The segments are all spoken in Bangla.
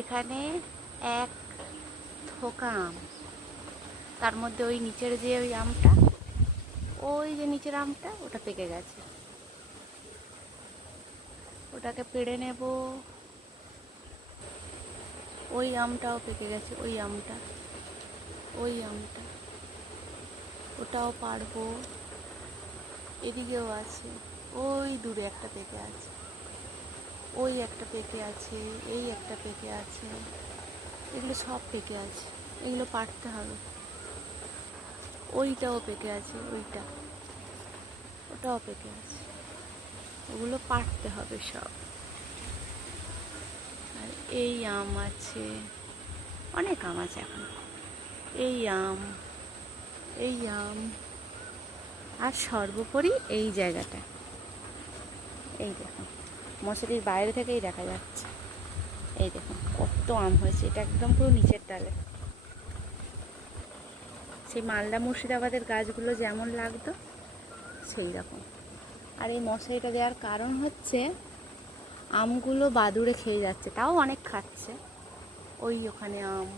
এখানে এক থোকা আম, তার মধ্যে ওই নিচের যে ওই আমটা, ওই যে নিচের আমটা ওটা পেকে গেছে, ওটাকে পেড়ে নেব। ওই আমটাও পেকে গেছে, ওই আমটা, ওই আমটা, ওটাও পারবো। এদিকেও আছে, ওই দূরে একটা পেকে আছে, ওই একটা পেকে আছে, এই একটা পেকে আছে, এগুলো সব পেকে আছে, এগুলো পাড়তে হবে। ওইটাও পেকে আছে, ওইটা, ওটাও পেকে আছে, ওগুলো পাড়তে হবে সব। আর এই আম আছে, অনেক আম আছে এখন। এই আম, এই আম, আর সর্বোপরি এই জায়গাটা, এই দেখুন মশারির বাইরে থেকেই দেখা যাচ্ছে। এই দেখুন কত আম হয়েছে, এটা একদম পুরো নিচের ডালে। সেই মালদা মুর্শিদাবাদের গাছগুলো যেমন লাগতো সেই রকম। আর এই মশারিটা দেওয়ার কারণ হচ্ছে আমগুলো বাদুড়ে খেয়ে যাচ্ছে, তাও অনেক খাচ্ছে। ওই ওখানে আম,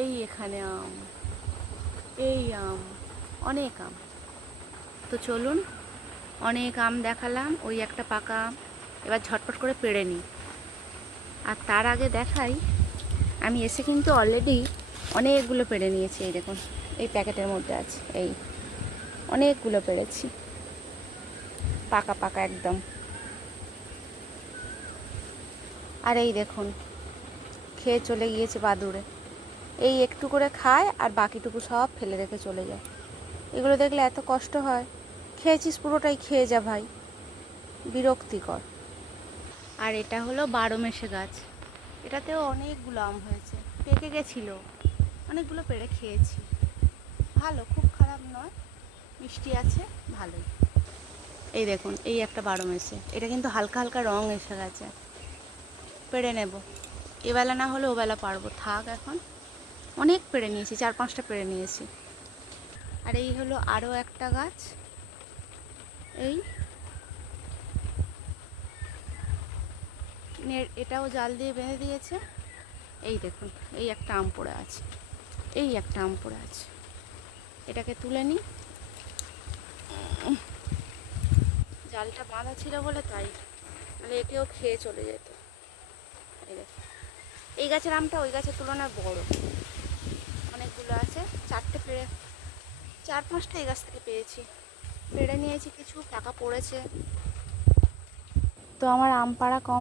এই এখানে আম, এই আম, অনেক আম। তো চলুন, অনেক আম দেখালাম, ওই একটা পাকা আম, এবার ঝটপট করে পেড়ে নিই। আর তার আগে দেখাই, আমি এসে কিন্তু অলরেডি অনেকগুলো পেড়ে নিয়েছি। এই দেখুন এই প্যাকেটের মধ্যে আছে, এই অনেকগুলো পেড়েছি, পাকা পাকা একদম। আর এই দেখুন খেয়ে চলে গিয়েছে বাদুড়ে, এই একটু করে খায় আর বাকিটুকু সব ফেলে রেখে চলে যায়। এগুলো দেখলে এত কষ্ট হয়, খেয়েছিস পুরোটাই খেয়ে যা ভাই, বিরক্তিকর। আর এটা হলো 12 মেশে গাছ, এটাতেও অনেকগুলো আম হয়েছে, পেকে গেছিলো, অনেকগুলো পেড়ে খেয়েছি। ভালো, খুব খারাপ নয়, মিষ্টি আছে, ভালোই। এই দেখুন এই একটা 12 মেশে, এটা কিন্তু হালকা হালকা রং এসে গেছে, পেড়ে নেব। এবেলা না হলে ওবেলা পারবো, থাক এখন। অনেক পেড়ে নিয়েছি, 4-5টা পেড়ে নিয়েছি। আর এই হলো আরও একটা গাছ, এই এটাও জাল দিয়ে বেঁধে দিয়েছে। এই দেখুন এই একটা আম পড়ে আছে, এই একটা আম পড়ে আছে, এটাকে তুলে নিই। জালটা বাঁধা ছিল বলে তাই, মানে একেও খেয়ে চলে যেত। এই দেখুন এই গাছের আমটা ওই গাছের তুলনায় বড়, অনেকগুলো আছে, 4টে পেড়ে, 4-5টা এই গাছ থেকে পেয়েছি, পেড়ে নিয়েছি, কিছু টাকা পড়েছে। তো আমার আম পাড়া কম।